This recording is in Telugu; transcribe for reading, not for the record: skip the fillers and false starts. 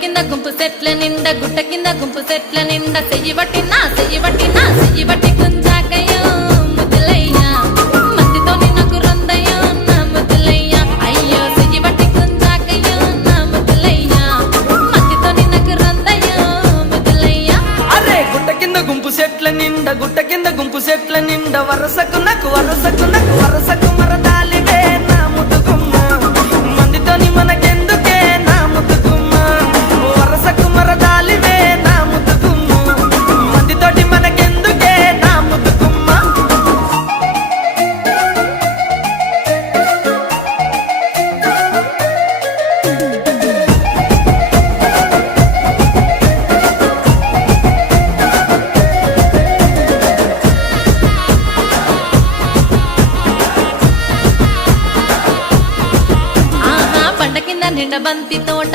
కింద గుంపు సెట్ల నిండా గుట్ట కింద గుంపు సెట్ల నిండా చెయ్యి బట్టి గుంజాకయ్యో ముద్దులయ్యా మందితో నాకు రొందయ్యో నా ముద్దులయ్యా అయ్యో చెయ్యి బట్టి గుంజాకయ్యో నా ముద్దులయ్యా మందితో నాకు రొందయ్యో ముద్దులయ్యా అరే గుట్ట కింద గుంపు సెట్ల నిండా వరసకు మరదాలివే నా ముద్దుగుమ్మ మందితోని మనకెందుకే నా ముద్దుగుమ్మ వరసకు మరదాలివే నా ముద్దుగుమ్మ మందితోటి మనకెందుకే నా ముద్దుగుమ్మ ఆహా పంట కింద నిండా బంతి తోట